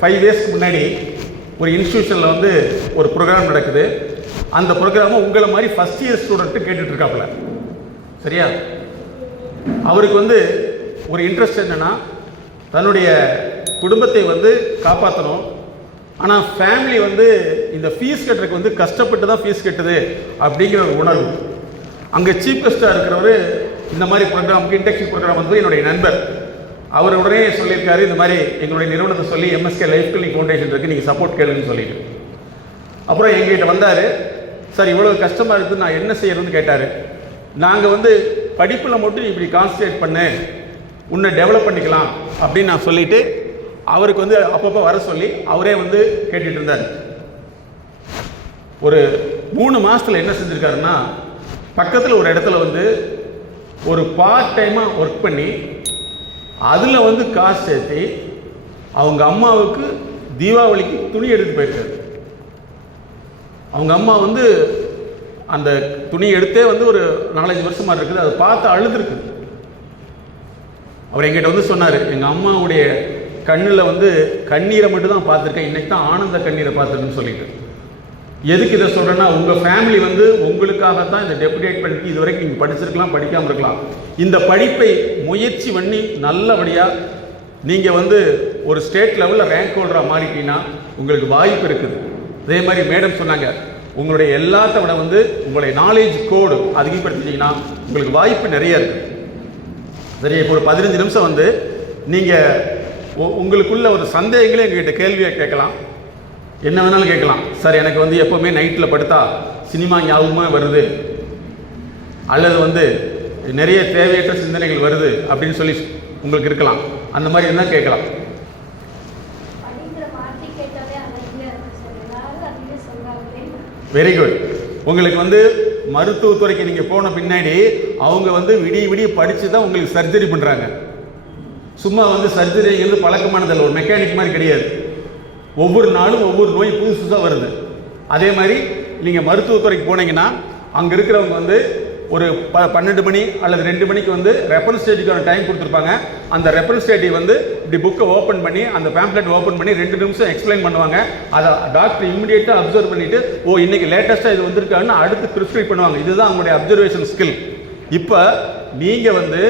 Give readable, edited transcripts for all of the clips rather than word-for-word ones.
5 இயர்ஸ்க்கு முன்னாடி ஒரு இன்ஸ்டியூஷனில் வந்து ஒரு ப்ரோக்ராம் நடக்குது. அந்த ப்ரோக்ராமை உங்களை மாதிரி ஃபஸ்ட் இயர் ஸ்டூடெண்ட்டு கேட்டுட்ருக்காப்புல. சரியா? அவருக்கு வந்து ஒரு இன்ட்ரெஸ்ட் என்னென்னா, தன்னுடைய குடும்பத்தை வந்து காப்பாற்றணும். ஆனால் ஃபேமிலி வந்து இந்த ஃபீஸ் கட்டுறதுக்கு வந்து கஷ்டப்பட்டு தான் ஃபீஸ் கட்டுது அப்படிங்கிற ஒரு உணர்வு. அங்கே சீஃப் கெஸ்ட்டாக இருக்கிறவர் இந்த மாதிரி ப்ரோக்ராமுக்கு இன்டெக்ஷன் ப்ரோக்ராம் வந்து என்னுடைய நண்பர். அவர் உடனே சொல்லியிருக்காரு, இந்த மாதிரி எங்களுடைய நிறுவனத்தை சொல்லி எம்எஸ்கே லைஃப் கிளினிக் ஃபவுண்டேஷன் இருக்குது, நீங்கள் சப்போர்ட் கேளுன்னு சொல்லிட்டு. அப்புறம் எங்ககிட்ட வந்தார். சார் இவ்வளோ கஷ்டமாக இருக்குது, நான் என்ன செய்யறதுன்னு கேட்டார். நாங்கள் வந்து படிப்பில் மட்டும் இப்படி கான்சன்ட்ரேட் பண்ணு, உன்னை டெவலப் பண்ணிக்கலாம் அப்படின்னு நான் சொல்லிவிட்டு அவருக்கு வந்து அப்பப்போ வர சொல்லி அவரே வந்து கேட்டுட்டு இருந்தார். ஒரு 3 மாதத்தில் என்ன செஞ்சுருக்காருன்னா, பக்கத்தில் ஒரு இடத்துல வந்து ஒரு பார்ட் டைமாக ஒர்க் பண்ணி அதில் வந்து காசு சேர்த்து அவங்க அம்மாவுக்கு தீபாவளிக்கு துணி எடுத்து போயிருக்காரு. அவங்க அம்மா வந்து அந்த துணி எடுத்தே வந்து ஒரு 4-5 வருஷமாக இருக்குது. அதை பார்த்து அழுதுருக்கு. அவர் எங்கிட்ட வந்து சொன்னார், எங்கள் அம்மாவுடைய கண்ணில் வந்து கண்ணீரை மட்டும் தான் பார்த்துருக்கேன், இன்றைக்கி தான் ஆனந்த கண்ணீரை பார்த்துருக்குன்னு சொல்லிட்டு. எதுக்கு இதை சொல்கிறேன்னா, உங்கள் ஃபேமிலி வந்து உங்களுக்காகத்தான் இந்த டெபுடேட் பண்ணி இது வரைக்கும் நீங்கள் படிச்சிருக்கலாம், படிக்காமல் இருக்கலாம். இந்த படிப்பை முயற்சி பண்ணி நல்லபடியாக நீங்கள் வந்து ஒரு ஸ்டேட் லெவலில் ரேங்க் ஹோல்டராக மாறிட்டீங்கன்னா உங்களுக்கு வாய்ப்பு இருக்குது. அதே மாதிரி மேடம் சொன்னாங்க, உங்களுடைய எல்லாத்த விட வந்து உங்களுடைய நாலேஜ் கோடு அதிகப்படுத்திட்டீங்கன்னா உங்களுக்கு வாய்ப்பு நிறைய இருக்குது. சரி, இப்போ ஒரு 15 நிமிஷம் வந்து நீங்கள் உங்களுக்குள்ள ஒரு சந்தேகங்களே எங்ககிட்ட கேள்வியை கேட்கலாம், என்ன வேணாலும் கேட்கலாம். சார் எனக்கு வந்து எப்போவுமே நைட்டில் படுத்தா சினிமா ஞாபகமாக வருது, அல்லது வந்து நிறைய தேவையற்ற சிந்தனைகள் வருது அப்படின்னு சொல்லி உங்களுக்கு இருக்கலாம். அந்த மாதிரி என்ன கேட்கலாம். Very good. உங்களுக்கு வந்து மருத்துவத்துறைக்கு நீங்கள் போன பின்னாடி அவங்க வந்து விடிய படித்து தான் உங்களுக்கு சர்ஜரி பண்ணுறாங்க. சும்மா வந்து சர்ஜரிங்கிறது பழக்கமானதில்லை, ஒரு மெக்கானிக் மாதிரி கிடையாது. ஒவ்வொரு நாளும் ஒவ்வொரு நோய் புதுசாக வருது. அதே மாதிரி நீங்கள் மருத்துவத்துறைக்கு போனீங்கன்னா அங்கே இருக்கிறவங்க வந்து ஒரு 12 மணி அல்லது 2 மணிக்கு வந்து ரெப்ரசன்டேட்டிவ்க்கான டைம் கொடுத்துருப்பாங்க. அந்த ரெப்ரசன்டேட்டிவ் வந்து இப்படி புக்கை ஓப்பன் பண்ணி அந்த பேம்ப்ளெட் ஓப்பன் பண்ணி 2 நிமிஷம் எக்ஸ்பிளைன் பண்ணுவாங்க. அதை டாக்டர் இம்மிடியேட்டாக அப்சர்வ் பண்ணிவிட்டு, ஓ இன்னைக்கு லேட்டஸ்ட்டாக இது வந்திருக்கான்னு அடுத்து ப்ரிஸ்கிரைப் பண்ணுவாங்க. இதுதான் அவங்களுடைய அப்சர்வேஷன் ஸ்கில். இப்போ நீங்கள் வந்து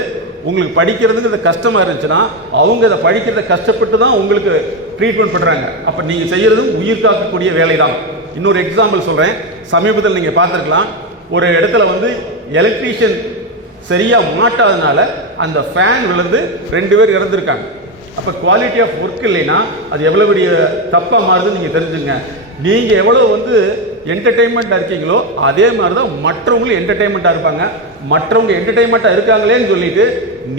உங்களுக்கு படிக்கிறதுக்கு இது கஷ்டமாக இருந்துச்சுன்னா அவங்க அதை படிக்கிறத கஷ்டப்பட்டு தான் உங்களுக்கு ட்ரீட்மெண்ட் பண்ணுறாங்க. அப்போ நீங்கள் செய்கிறதும் உயிர் காக்கக்கூடிய வேலை தான். இன்னொரு எக்ஸாம்பிள் சொல்கிறேன். சமீபத்தில் நீங்கள் பார்த்துருக்கலாம், ஒரு இடத்துல வந்து எலக்ட்ரீஷியன் சரியாக மாட்டாதனால அந்த ஃபேன் விழுந்து 2 பேர் இறந்துருக்காங்க. அப்போ குவாலிட்டி ஆஃப் ஒர்க் இல்லைன்னா அது எவ்வளோ பெரிய தப்பாக மாறுதுன்னு நீங்கள் தெரிஞ்சுங்க. நீங்கள் எவ்வளோ வந்து என்டர்டெயின்மெண்ட்டாக இருக்கீங்களோ அதே மாதிரி தான் மற்றவங்களும் என்டர்டெயின்மெண்ட்டாக இருப்பாங்க. மற்றவங்க என்டர்டெயின்மெண்ட்டாக இருக்காங்களேன்னு சொல்லிட்டு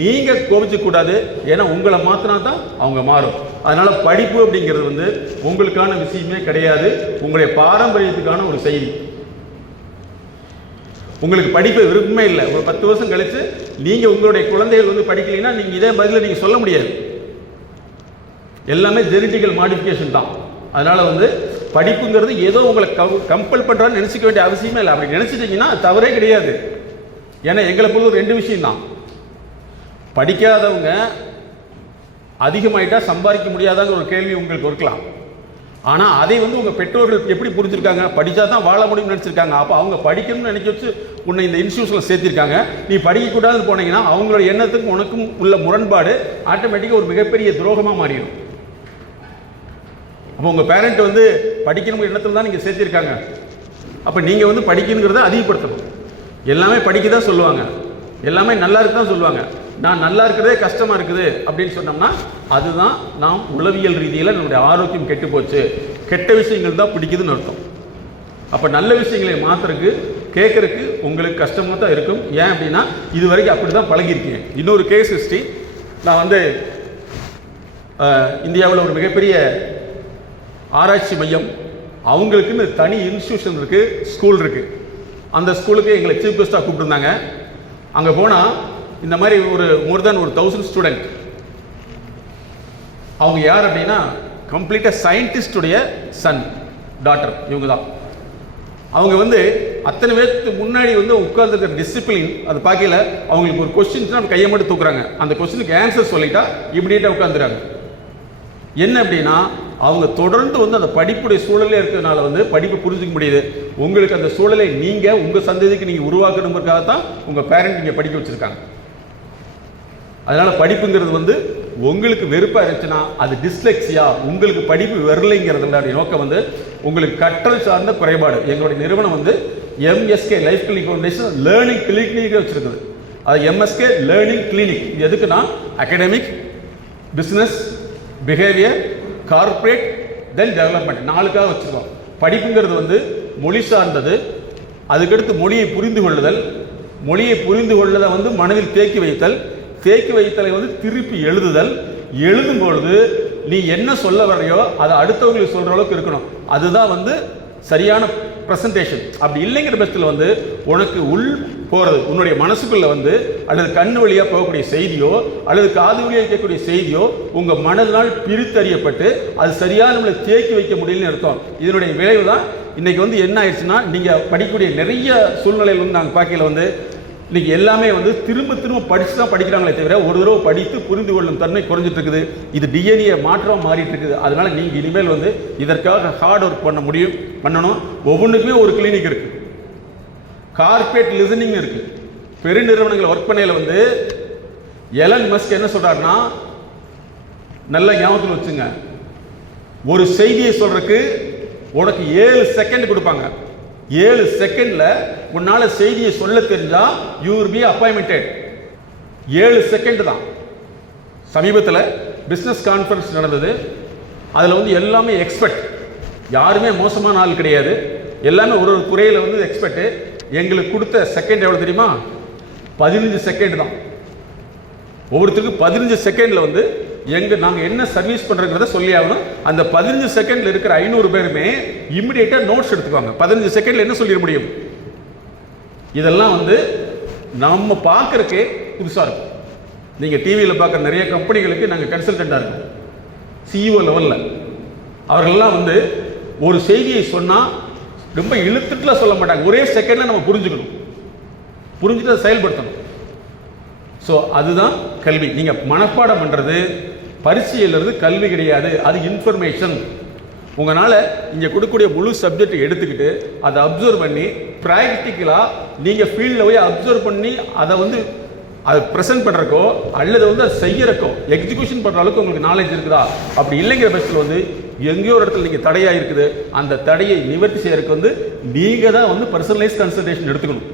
நீங்கள் கோபிச்சக்கூடாது. ஏன்னா உங்களை மாற்றினா தான் அவங்க மாறும். அதனால் படிப்பு அப்படிங்கிறது வந்து உங்களுக்கான விஷயமே கிடையாது, உங்களுடைய பாரம்பரியத்துக்கான ஒரு செய்தி. உங்களுக்கு படிப்பு விருப்பமே இல்லை, ஒரு 10 வருஷம் கழித்து நீங்கள் உங்களுடைய குழந்தைகள் வந்து படிக்கலைன்னா நீங்கள் இதே பதில் நீங்கள் சொல்ல முடியாது. எல்லாமே ஜெனட்டிக்கல் மாடிஃபிகேஷன் தான். அதனால் வந்து படிப்புங்கிறது ஏதோ உங்களை கம்பல் பண்ணுறான்னு நினச்சிக்க வேண்டிய அவசியமே இல்லை. அப்படி நினச்சிட்டிங்கன்னா தவறே கிடையாது. ஏன்னா எங்களை பொறுத்த 2 விஷயம் தான். படிக்காதவங்க அதிகமாயிட்டா சம்பாதிக்க முடியாதாங்கிற ஒரு கேள்வி உங்களுக்கு இருக்கலாம். ஆனால் அதை வந்து உங்கள் பெற்றோர்கள் எப்படி புரிஞ்சிருக்காங்க, படித்தா தான் வாழ முடியும்னு நினச்சிருக்காங்க. அப்போ அவங்க படிக்கணும்னு நினைக்க வச்சு உன்னை இந்த இன்ஸ்டியூஷனில் சேர்த்திருக்காங்க. நீ படிக்கக்கூடாதுன்னு போனீங்கன்னா அவங்களோட எண்ணத்துக்கும் உனக்கும் உள்ள முரண்பாடு ஆட்டோமேட்டிக்காக ஒரு மிகப்பெரிய துரோகமாக மாறிடும். அப்போ உங்கள் பேரண்ட் வந்து படிக்கணுங்கிற எண்ணத்தில் தான் நீங்கள் சேர்த்திருக்காங்க. அப்போ நீங்கள் வந்து படிக்கணுங்கிறத அதிகப்படுத்தணும். எல்லாமே படிக்க தான் சொல்லுவாங்க, எல்லாமே நல்லா இருக்கு தான் சொல்லுவாங்க. நான் நல்லா இருக்கிறதே கஷ்டமாக இருக்குது அப்படின்னு சொன்னோம்னா அதுதான் நாம் உளவியல் ரீதியில் நம்முடைய ஆரோக்கியம் கெட்டு போச்சு, கெட்ட விஷயங்கள் தான் பிடிக்குதுன்னு அர்த்தம். அப்போ நல்ல விஷயங்களை மாற்றுறதுக்கு கேட்குறதுக்கு உங்களுக்கு கஷ்டமாக தான் இருக்கும். ஏன் அப்படின்னா இது வரைக்கும் அப்படி தான் பழகிருக்கீங்க. இன்னொரு கேஸ் ஹிஸ்ட்ரி. நான் வந்து இந்தியாவில் ஒரு மிகப்பெரிய ஆராய்ச்சி மையம், அவங்களுக்குன்னு தனி இன்ஸ்டியூஷன் இருக்குது, ஸ்கூல் இருக்குது. அந்த ஸ்கூலுக்கு எங்களை சீஃப் கெஸ்ட்டாக கூப்பிட்டுருந்தாங்க. அங்கே போனால் இந்த மாதிரி ஒரு மோர் தென் 1000 ஸ்டூடெண்ட். அவங்க யார் அப்படின்னா கம்ப்ளீட்டாக சயின்டிஸ்டுடைய சன் டாட்டர் இவங்க தான். அவங்க வந்து அத்தனை பேருக்கு முன்னாடி வந்து உட்கார்ந்துருக்கிற டிசிப்ளின் அது பார்க்கல. அவங்களுக்கு ஒரு கொஸ்டின்ஸ்னால் கையை மட்டும் தூக்குறாங்க, அந்த கொஸ்டினுக்கு ஆன்சர் சொல்லிட்டா இமிடியேட்டாக உட்காந்துறாங்க. என்ன அப்படின்னா அவங்க தொடர்ந்து வந்து அந்த படிப்புடைய சூழலே இருக்கிறதுனால வந்து படிப்பு புரிஞ்சுக்க முடியுது. உங்களுக்கு அந்த சூழலை நீங்கள் உங்கள் சந்ததிக்கு நீங்கள் உருவாக்கணுங்கிறதுக்காக தான் உங்கள் பேரண்ட் நீங்கள் படிக்க வச்சுருக்காங்க. அதனால் படிப்புங்கிறது வந்து உங்களுக்கு வெறுப்பாக இருந்துச்சுன்னா அது டிஸ்லெக்ஸியா, உங்களுக்கு படிப்பு வரலைங்கிறதுடைய நோக்கம் வந்து உங்களுக்கு கற்றல் சார்ந்த குறைபாடு. எங்களுடைய நிறுவனம் வந்து MSK life clinic foundation learning clinic வச்சுருக்குது. அது எம்எஸ்கே லேர்னிங் கிளினிக். இது எதுக்குன்னா academic, business, behaviour, corporate, then development 4க்காக வச்சுருக்கோம். படிப்புங்கிறது வந்து மொழி சார்ந்தது. அதுக்கடுத்து மொழியை புரிந்து கொள்ளுதல், மொழியை புரிந்து கொள்ளுதை வந்து மனதில் தேக்கி வைத்தல், தேக்கி வைத்தலை வந்து திருப்பி எழுதுதல், எழுதும் பொழுது நீ என்ன சொல்ல வரையோ அதை அடுத்தவங்களுக்கு சொல்கிற அளவுக்கு இருக்கணும். அதுதான் வந்து சரியான ப்ரெசன்டேஷன். அப்படி இல்லைங்கிற பட்சத்தில் வந்து உனக்கு உள் போகிறது உன்னுடைய மனசுக்குள்ளே வந்து அல்லது கண்ணு வழியாக போகக்கூடிய செய்தியோ அல்லது காது வழியாக கேட்கக்கூடிய செய்தியோ உங்கள் மனதினால் பிரித்தறியப்பட்டு அது சரியாக நம்மளை தேக்கி வைக்க முடியலன்னு அர்த்தம். இதனுடைய விளைவு தான் இன்றைக்கி வந்து என்ன ஆயிடுச்சுன்னா, நீங்கள் படிக்கக்கூடிய நிறைய சூழ்நிலையில் வந்து நாங்கள் பார்க்கல வந்து இன்றைக்கி எல்லாமே வந்து திரும்ப திரும்ப படித்து தான் படிக்கிறாங்களே தவிர ஒரு தடவை படித்து புரிந்து கொள்ளும் தன்மை குறைஞ்சிட்டு இருக்குது. இது டிஎன்ஏ மாற்றம் மாறிட்டு இருக்குது. அதனால் நீங்கள் இனிமேல் வந்து இதற்காக ஹார்ட் ஒர்க் பண்ணணும். ஒவ்வொன்றுக்குமே ஒரு கிளினிக் இருக்குது. கார்ப்பரேட் லிசனிங் இருக்குது. பெருநிறுவனங்கள் ஒர்க் பண்ணையில் வந்து எலன் மஸ்க் என்ன சொல்கிறாருன்னா, நல்ல ஞாபகத்தில் வச்சுங்க, ஒரு செய்தியை சொல்கிறதுக்கு உனக்கு 7 செகண்ட் கொடுப்பாங்க. 7 செகண்ட்ல உன்னால செய்தியை சொல்ல தெரிஞ்சா யூ வில் பி அப்பாயின்மெண்டட். 7 செகண்ட் தான். சமீபத்தில் பிஸ்னஸ் கான்ஃபரன்ஸ் நடந்தது. அதில் வந்து எல்லாமே எக்ஸ்பர்ட், யாருமே மோசமான ஆள் கிடையாது. எல்லாமே ஒரு துறையில் வந்து எக்ஸ்பர்ட்டு. எங்களுக்கு கொடுத்த செகண்ட் எவ்வளோ தெரியுமா? 15 செகண்ட் தான். ஒவ்வொருத்தருக்கும் 15 செகண்டில் வந்து நாங்கள் என்ன சர்வீஸ் பண்ணுறோங்கிறத சொல்லி ஆகணும். அந்த 15 செகண்டில் இருக்கிற 500 பேருமே இம்மிடியேட்டாக நோட்ஸ் எடுத்துக்குவாங்க. 15 செகண்டில் என்ன சொல்லிட முடியும்? இதெல்லாம் வந்து நம்ம பார்க்குறக்கே புதுசாக இருக்கும். நீங்கள் டிவியில் பார்க்குற நிறைய கம்பெனிகளுக்கு நாங்கள் கன்சல்டண்ட்டாக இருக்கோம், சிஇஓ லெவலில். அவர்களெல்லாம் வந்து ஒரு செய்தியை சொன்னால் ரொம்ப இழுத்துட்டுலாம் சொல்ல மாட்டாங்க. ஒரே செகண்டில் நம்ம புரிஞ்சுக்கணும், புரிஞ்சுட்டு அதை செயல்படுத்தணும். ஸோ அதுதான் கல்வி. நீங்கள் மனப்பாடம் பண்ணுறது, பரிசு எழுதுறது கல்வி கிடையாது, அது இன்ஃபர்மேஷன். உங்களால் இங்கே கொடுக்கக்கூடிய முழு சப்ஜெக்டை எடுத்துக்கிட்டு அதை அப்சர்வ் பண்ணி ப்ராக்டிக்கலாக நீங்கள் ஃபீல்டில் போய் அப்சர்வ் பண்ணி அதை வந்து அதை ப்ரெசென்ட் பண்ணுறக்கோ அல்லது வந்து அதை செய்யறக்கோ எக்ஸிக்யூஷன் பண்ணுற அளவுக்கு உங்களுக்கு நாலேஜ் இருக்குதா? அப்படி இல்லைங்கிற பட்சத்தில் வந்து எங்கேயோ ஒரு இடத்துல நீங்கள் தடையாக இருக்குது. அந்த தடையை நிவர்த்தி செய்யறதுக்கு வந்து நீங்கள் தான் வந்து பர்சனலைஸ் கன்சல்டேஷன் எடுத்துக்கணும்.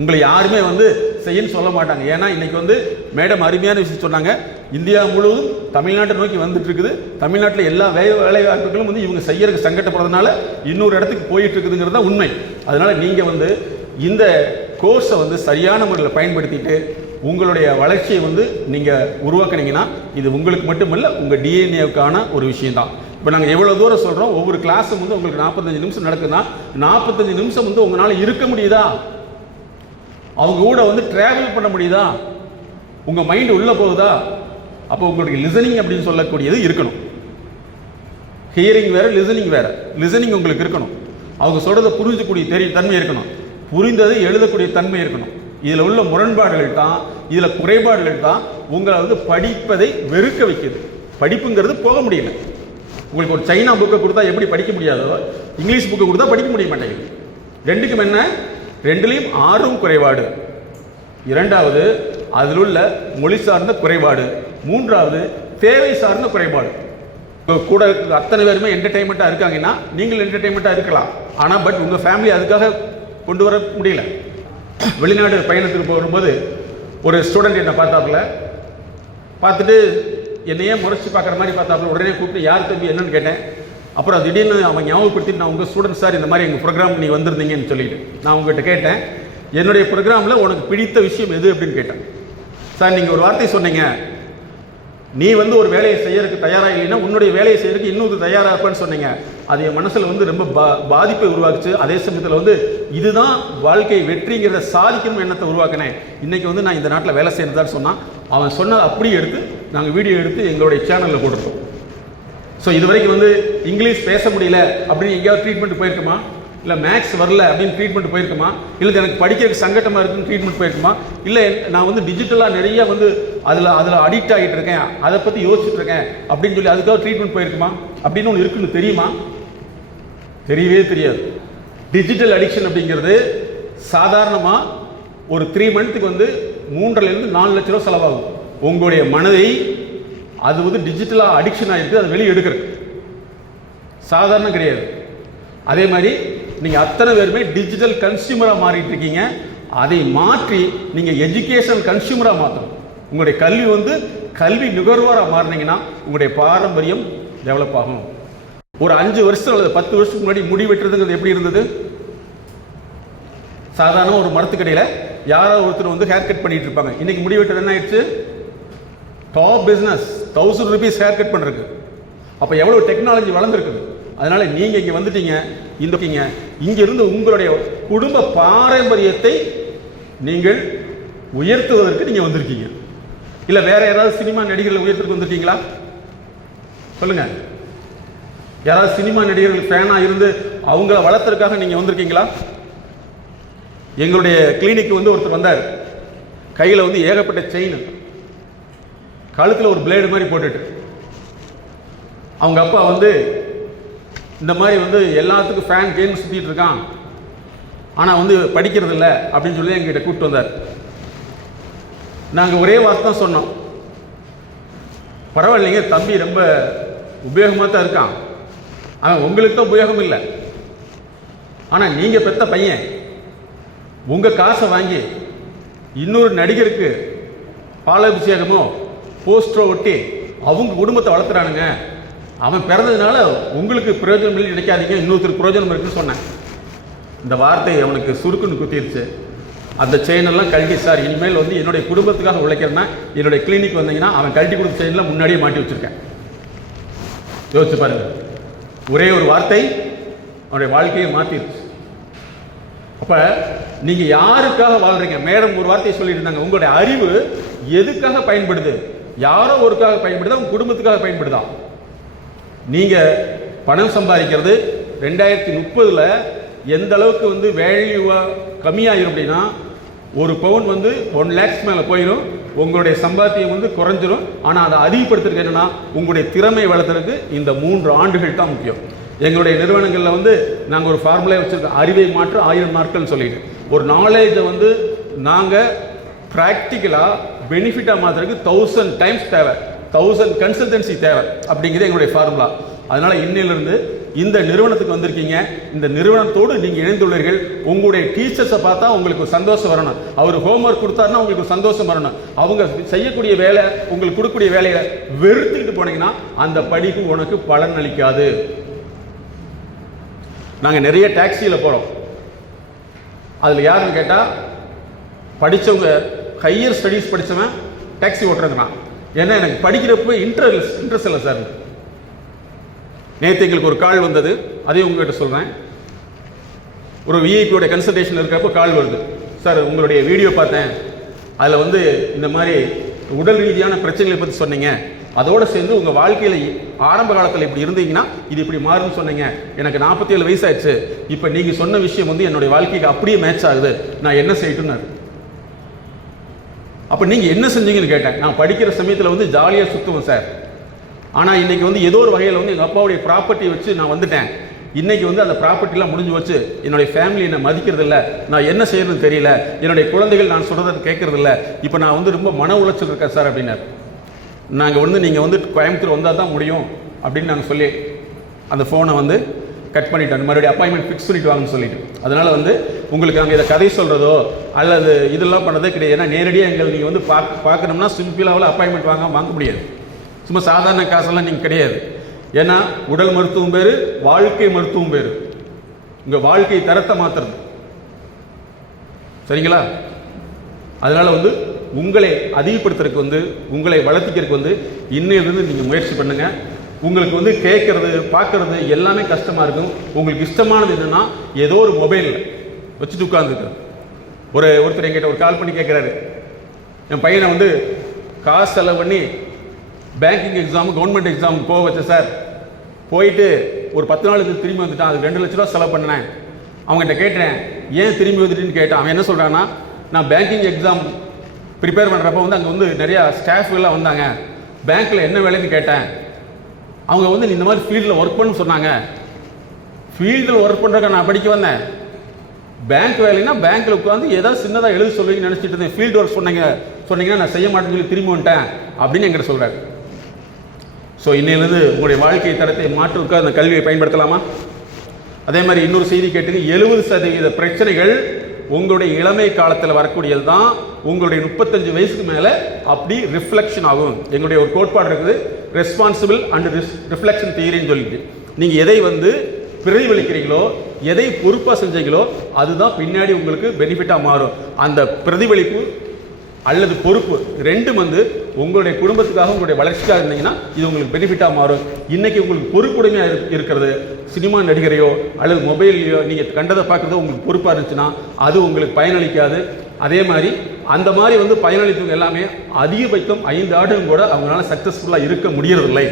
உங்களை யாருமே வந்து செய்யன்னு சொல்ல மாட்டாங்க. ஏன்னா இன்னைக்கு வந்து மேடம் அருமையான விஷயம் சொன்னாங்க. இந்தியா முழுவதும் தமிழ்நாட்டை நோக்கி வந்துட்டு இருக்குது. தமிழ்நாட்டில் எல்லா வேலை வாய்ப்புகளும் வந்து இவங்க செய்யறதுக்கு சங்கடப்படுறதுனால இன்னொரு இடத்துக்கு போயிட்டு இருக்குதுங்கிறது தான் உண்மை. அதனால நீங்கள் வந்து இந்த கோர்ஸை வந்து சரியான முறையில் பயன்படுத்திட்டு உங்களுடைய வளர்ச்சியை வந்து நீங்கள் உருவாக்குனீங்கன்னா இது உங்களுக்கு மட்டுமல்ல, உங்கள் டிஎன்ஏவுக்கான ஒரு விஷயம்தான். இப்போ நாங்கள் எவ்வளோ தூரம் சொல்கிறோம், ஒவ்வொரு கிளாஸும் வந்து உங்களுக்கு 45 நிமிஷம் நடக்குதுன்னா 45 நிமிஷம் வந்து உங்களால் இருக்க முடியுதா? அவங்க கூட வந்து டிராவல் பண்ண முடியுதா? உங்கள் மைண்டு உள்ளே போகுதா? அப்போ உங்களுக்கு லிசனிங் அப்படின்னு சொல்லக்கூடியது இருக்கணும். ஹியரிங் வேறு, லிசனிங் வேறு. லிசனிங் உங்களுக்கு இருக்கணும். அவங்க சொல்கிறத புரிஞ்சக்கூடிய தன்மை இருக்கணும். புரிந்ததை எழுதக்கூடிய தன்மை இருக்கணும். இதில் உள்ள முரண்பாடுகள் தான், இதில் குறைபாடுகள் தான் உங்களை வந்து படிப்பதை வெறுக்க வைக்குது. படிப்புங்கிறது போக முடியல. உங்களுக்கு ஒரு சைனா புக்கை கொடுத்தா எப்படி படிக்க முடியாதோ, இங்கிலீஷ் புக்கை கொடுத்தா படிக்க முடிய மாட்டேங்குது. ரெண்டுக்கும் என்ன? ரெண்டுலேயும் ஆர்வம் குறைபாடு. இரண்டாவது அதில் உள்ள மொழி சார்ந்த குறைபாடு. மூன்றாவது தேவை சார்ந்த குறைபாடு. கூட அத்தனை பேருமே என்டர்டைன்மெண்ட்டாக இருக்காங்கன்னா நீங்கள் என்டர்டைன்மெண்ட்டாக இருக்கலாம். ஆனால் பட் உங்கள் ஃபேமிலி அதுக்காக கொண்டு வர முடியல. வெளிநாடு பயணத்துக்கு போகும்போது ஒரு ஸ்டூடெண்ட் என்னை பார்த்துட்டு என்னையே முறைச்சி பார்க்குற மாதிரி பார்த்தாப்புல உடனே கூப்பிட்டு யார் தம்பி என்னன்னு கேட்டேன். அப்புறம் திடீர்னு அவன் ஞாபகப்படுத்திட்டு, நான் உங்கள் ஸ்டூடெண்ட் சார், இந்த மாதிரி எங்கள் ப்ரோக்ராம் நீங்கள் வந்திருந்தீங்கன்னு சொல்லிட்டு நான் உங்கள்கிட்ட கேட்டேன், என்னுடைய ப்ரோக்ராமில் உனக்கு பிடித்த விஷயம் எது அப்படின்னு கேட்டேன். சார் நீங்கள் ஒரு வார்த்தை சொன்னீங்க, நீ வந்து ஒரு வேலையை செய்யறதுக்கு தயாராக இல்லைன்னா உன்னுடைய வேலையை செய்யறதுக்கு இன்னொரு தயாராக இருப்பேன்னு சொன்னீங்க. அது என் மனசில் வந்து ரொம்ப பாதிப்பை உருவாக்குச்சு. அதே சமயத்தில் வந்து இதுதான் வாழ்க்கை வெற்றிங்கிறத சாதிக்கணும் எண்ணத்தை உருவாக்கினேன். இன்றைக்கி வந்து நான் இந்த நாட்டில் வேலை செய்யறதான்னு சொன்னான். அவன் சொன்னதை அப்படியே எடுத்து நாங்கள் வீடியோ எடுத்து எங்களுடைய சேனலில் போட்டிருக்கோம். ஸோ இது வரைக்கும் வந்து இங்கிலீஷ் பேச முடியல அப்படின்னு எங்கேயாவது ட்ரீட்மெண்ட் போயிருக்குமா? இல்லை மேக்ஸ் வரல அப்படின்னு ட்ரீட்மெண்ட் போயிருக்குமா? இல்லை எனக்கு படிக்கிறதுக்கு சங்கட்டமாக இருக்குன்னு ட்ரீட்மெண்ட் போயிருக்குமா? இல்லை நான் வந்து டிஜிட்டலாக நிறைய வந்து அதில் அடிக்ட் ஆகிட்டு இருக்கேன், அதை பற்றி யோசிச்சுட்டு இருக்கேன் அப்படின்னு சொல்லி அதுக்காக ட்ரீட்மெண்ட் போயிருக்குமா அப்படின்னு ஒன்று இருக்குன்னு தெரியுமா? தெரியவே தெரியாது. டிஜிட்டல் அடிக்ஷன் அப்படிங்கிறது சாதாரணமாக ஒரு 3 மந்த்துக்கு வந்து 3 4 லட்ச ரூபா செலவாகும். உங்களுடைய மனதை அது வந்து டிஜிட்டலாக அடிக்ஷன் ஆகிருக்கு, அதை வெளியே எடுக்கிறது சாதாரணம் கிடையாது. அதே மாதிரி நீங்கள் அத்தனை பேருமே டிஜிட்டல் கன்சியூமராக மாறிட்டு இருக்கீங்க. அதை மாற்றி நீங்கள் எஜுகேஷன் கன்சியூமராக மாற்றணும். உங்களுடைய கல்வி வந்து கல்வி நுகர்வோராக மாறினீங்கன்னா உங்களுடைய பாரம்பரியம் டெவலப் ஆகும். ஒரு 5 வருஷம் அல்லது 10 வருஷத்துக்கு முன்னாடி முடி வெட்டுறதுங்கிறது எப்படி இருந்தது? சாதாரண ஒரு மரத்துக்கடையில் யாரோ ஒருத்தர் வந்து ஹேர் கட் பண்ணிட்டு இருப்பாங்க. இன்னைக்கு முடி வெட்டுறது என்ன ஆயிடுச்சு? Top business, 1000 rupees hair cut பண்ணுறதுக்கு. அப்போ எவ்வளோ டெக்னாலஜி வளர்ந்துருக்குது. அதனால நீங்க இங்க வந்துட்டீங்க. இங்க இருந்து உங்களுடைய குடும்ப பாரம்பரியத்தை நீங்கள் உயர்த்துவதற்கு நீங்க வந்திருக்கீங்க. இல்ல வேற யாராவது சினிமா நடிகர்களை உயர்த்துக்கு வந்திருக்கீங்களா? சொல்லுங்க. யாராவது சினிமா நடிகர்கள் ஃபேனா இருந்து அவங்கள வளர்த்துறதுக்காக நீங்க வந்திருக்கீங்களா? எங்களுடைய கிளினிக் வந்து ஒருத்தர் வந்தார். கையில வந்து ஏகப்பட்ட செயின், கழுத்துல ஒரு பிளேடு மாதிரி போட்டுட்டு, அவங்க அப்பா வந்து இந்த மாதிரி வந்து எல்லாத்துக்கும் ஃபேன் கேம் சுற்றிட்டு இருக்கான், ஆனால் வந்து படிக்கிறது இல்லை அப்படின்னு சொல்லி எங்கிட்ட கூப்பிட்டு வந்தார். நாங்கள் ஒரே வார்த்தை தான் சொன்னோம், பரவாயில்லைங்க தம்பி ரொம்ப உபயோகமாக தான் இருக்கான், அவன் உங்களுக்கு தான் உபயோகம் இல்லை, ஆனால் நீங்கள் பெற்ற பையன் உங்கள் காசை வாங்கி இன்னொரு நடிகருக்கு பாலாபிஷேகமோ போஸ்டரோ ஒட்டி அவங்க குடும்பத்தை வளர்த்துறானுங்க, அவன் பிறந்ததுனால உங்களுக்கு பிரயோஜனம் இல்லை நினைக்காதீங்க, இன்னொருத்தருக்கு பிரயோஜனம் இருக்குன்னு சொன்னேன். இந்த வார்த்தை அவனுக்கு சுருக்குன்னு குத்திருச்சு. அந்த செயினெல்லாம் கழட்டி, சார் இனிமேல் வந்து என்னுடைய குடும்பத்துக்காக உழைக்கிறேன்னா என்னுடைய கிளினிக் வந்தீங்கன்னா அவன் கழட்டி கொடுத்த செயின்லாம் முன்னாடியே மாட்டி வச்சுருக்கேன். யோசிச்சு பாருங்க. ஒரே ஒரு வார்த்தை அவனுடைய வாழ்க்கையை மாற்றிடுச்சு. அப்போ நீங்கள் யாருக்காக வாழ்கிறீங்க? மேடம் ஒரு வார்த்தையை சொல்லியிருந்தாங்க, உங்களுடைய அறிவு எதுக்காக பயன்படுது? யாரோ ஒருக்காக பயன்படுதா? உங்கள் குடும்பத்துக்காக பயன்படுதா? நீங்கள் பணம் சம்பாதிக்கிறது 2030 எந்த அளவுக்கு வந்து வேல்யூவாக கம்மியாயிரும் அப்படின்னா, ஒரு பவுன் வந்து 1 lakhs மேலே போயிடும், உங்களுடைய சம்பாத்தியம் வந்து குறைஞ்சிரும். ஆனால் அதை அதிகப்படுத்துறதுக்கு என்னென்னா உங்களுடைய திறமை வளர்த்துறதுக்கு இந்த 3 ஆண்டுகள் தான் முக்கியம். எங்களுடைய நிறுவனங்களில் வந்து நாங்கள் ஒரு ஃபார்முலா வச்சுருக்கோம், அறிவை மாற்ற 1000 நாட்கள்னு சொல்லிட்டு. ஒரு நாலேஜை வந்து நாங்கள் ப்ராக்டிக்கலாக பெனிஃபிட்டாக மாற்றுறதுக்கு 1000 times தேவை, 1000 கன்சல்டன்சி தேவை அப்படிங்கிறது எங்களுடைய ஃபார்முலா. அதனால் இன்னிலிருந்து இந்த நிறுவனத்துக்கு வந்திருக்கீங்க. இந்த நிறுவனத்தோடு நீங்கள் இணைந்துள்ளீர்கள். உங்களுடைய டீச்சர்ஸை பார்த்தா உங்களுக்கு சந்தோஷம் வரணும். அவர் ஹோம்ஒர்க் கொடுத்தாருன்னா உங்களுக்கு சந்தோஷம் வரணும். அவங்க செய்யக்கூடிய வேலை, உங்களுக்கு கொடுக்கக்கூடிய வேலையை வெறுத்துக்கிட்டு போனீங்கன்னா அந்த படிப்பு உனக்கு பலன் அளிக்காது. நாங்கள் நிறைய டாக்ஸியில் போகிறோம். அதில் யாருன்னு கேட்டால் படித்தவங்க, ஹையர் ஸ்டடீஸ் படித்தவன் டாக்ஸி ஓட்டுறதுனா. ஏன்னா எனக்கு படிக்கிறப்ப இன்ட்ரெஸ்ட் இல்லை சார். நேற்று எங்களுக்கு ஒரு கால் வந்தது, அதையும் உங்கள்கிட்ட சொல்கிறேன். ஒரு விஐபியோட கன்சல்டேஷன் இருக்கிறப்போ கால் வருது, சார் உங்களுடைய வீடியோ பார்த்தேன், அதில் வந்து இந்த மாதிரி உடல் ரீதியான பிரச்சனைகளை பற்றி சொன்னீங்க, அதோடு சேர்ந்து உங்கள் வாழ்க்கையில் ஆரம்ப காலத்தில் இப்படி இருந்தீங்கன்னா இது இப்படி மாறும்னு சொன்னீங்க. எனக்கு 47 வயசாயிடுச்சு. இப்போ நீங்கள் சொன்ன விஷயம் வந்து என்னுடைய வாழ்க்கைக்கு அப்படியே மேட்ச் ஆகுது, நான் என்ன செய்யட்டும்னு. அப்போ நீங்கள் என்ன செஞ்சீங்கன்னு கேட்டேன். நான் படிக்கிற சமயத்தில் வந்து ஜாலியாக சுற்றுவேன் சார், ஆனால் இன்றைக்கி வந்து ஏதோ ஒரு வகையில் வந்து எங்கள் அப்பாவுடைய ப்ராப்பர்ட்டியை வச்சு நான் வந்துட்டேன். இன்றைக்கி வந்து அந்த ப்ராப்பர்ட்டிலாம் முடிஞ்சு வச்சு என்னுடைய ஃபேமிலி என்னை மதிக்கிறதில்ல, நான் என்ன செய்யறதுன்னு தெரியல, என்னுடைய குழந்தைகள் நான் சொல்கிறத கேட்குறதில்ல, இப்போ நான் வந்து ரொம்ப மன உளைச்சல் இருக்கேன் சார் அப்படின்னார். நாங்கள் வந்து நீங்கள் வந்து கோயம்புத்தூர் வந்தால் தான் முடியும் அப்படின்னு நாங்கள் சொல்லி அந்த ஃபோனை வந்து கட் பண்ணிட்டோம். மறுபடியும் அப்பாயின்மெண்ட் ஃபிக்ஸ் பண்ணிட்டு வாங்கன்னு சொல்லிட்டு. அதனால் வந்து உங்களுக்கு நாங்கள் இதை கதை சொல்கிறதோ அல்லது இதெல்லாம் பண்ணுறதே கிடையாது. ஏன்னா நேரடியாக எங்களை நீங்கள் வந்து பார்க்கணும்னா சிம்பிளாவில் அப்பாயின்மெண்ட் வாங்க முடியாது. சும்மா சாதாரண காசெல்லாம் நீங்கள் கிடையாது. ஏன்னா உடல் மருத்துவம் பேர், வாழ்க்கை மருத்துவம் பேர். உங்கள் வாழ்க்கை தரத்தை மாற்றுறது, சரிங்களா? அதனால் வந்து உங்களை அதிகப்படுத்துறதுக்கு வந்து, உங்களை வளர்த்திக்கிறதுக்கு வந்து இன்னையிலிருந்து நீங்கள் முயற்சி பண்ணுங்கள். உங்களுக்கு வந்து கேட்குறது பார்க்குறது எல்லாமே கஷ்டமாக இருக்கும். உங்களுக்கு இஷ்டமானது என்னென்னா ஏதோ ஒரு மொபைலில் வச்சுட்டு உட்காந்துருக்கு. ஒருத்தர் என்கிட்ட ஒரு கால் பண்ணி கேட்குறாரு, என் பையனை வந்து காசு செலவு பண்ணி பேங்கிங் எக்ஸாமு கவர்மெண்ட் எக்ஸாமுக்கு போக வச்சேன் சார், போயிட்டு ஒரு 10 நாளுக்கு திரும்பி வந்துட்டான், அது 2 லட்ச ரூபா செலவு பண்ணேன். அவங்ககிட்ட கேட்டேன் ஏன் திரும்பி வந்துட்டுன்னு கேட்டான். அவன் என்ன சொல்கிறான்னா, நான் பேங்கிங் எக்ஸாம் ப்ரிப்பேர் பண்ணுறப்ப வந்து அங்கே வந்து நிறையா ஸ்டாஃப்கள்லாம் வந்தாங்க. பேங்க்கில் என்ன வேலைன்னு கேட்டேன். அவங்க வந்து இந்த மாதிரி ஃபீல்டில் ஒர்க் பண்ணு சொன்னாங்க. ஃபீல்டில் ஒர்க் பண்ணுறக்க நான் படிக்க வந்தேன். பேங்க் வேலைன்னா பேங்க்கில் உட்காந்து ஏதாவது சின்னதாக எழுத சொல்லுவீங்கன்னு நினச்சிட்டு இருந்தேன். ஃபீல்டு ஒர்க் சொன்னீங்கன்னா நான் செய்ய மாட்டேன்னு சொல்லி திரும்பி வந்துட்டேன் அப்படின்னு என்கிட்ட சொல்கிறார். ஸோ இன்னையிலேருந்து உங்களுடைய வாழ்க்கை தரத்தை மாற்றுவதற்கு அந்த கல்வியை பயன்படுத்தலாமா? அதே மாதிரி இன்னொரு செய்தி கேட்டுங்க, 70% பிரச்சனைகள் உங்களுடைய இளமை காலத்தில் வரக்கூடியது தான். உங்களுடைய 35 வயசுக்கு மேலே அப்படி ரிஃப்ளெக்ஷன் ஆகும். எங்களுடைய ஒரு கோட்பாடு இருக்குது, ரெஸ்பான்சிபிள் அண்ட் ரிஃப்ளெக்ஷன் தியரின்னு சொல்லிட்டு. நீங்கள் எதை வந்து பிரதிபலிக்கிறீங்களோ, எதை பொறுப்பாக செஞ்சீங்களோ அதுதான் பின்னாடி உங்களுக்கு பெனிஃபிட்டாக மாறும். அந்த பிரதிபலிப்பு அல்லது பொறுப்பு ரெண்டும் வந்து உங்களுடைய குடும்பத்துக்காக உங்களுடைய வளர்ச்சிக்காக இருந்தீங்கன்னா இது உங்களுக்கு பெனிஃபிட்டாக மாறும். இன்றைக்கி உங்களுக்கு பொறுப்புடைமையாக இருக்கிறது சினிமா நடிகரையோ அல்லது மொபைல்லையோ நீங்கள் கண்டதை பார்க்குறதோ உங்களுக்கு பொறுப்பாக இருந்துச்சுன்னா அது உங்களுக்கு பயனளிக்காது. அதே மாதிரி அந்த மாதிரி வந்து பயனளித்தவங்க எல்லாமே அதிகபட்சம் 5 ஆண்டுகள் கூட அவங்களால சக்ஸஸ்ஃபுல்லாக இருக்க முடியறதில்லை.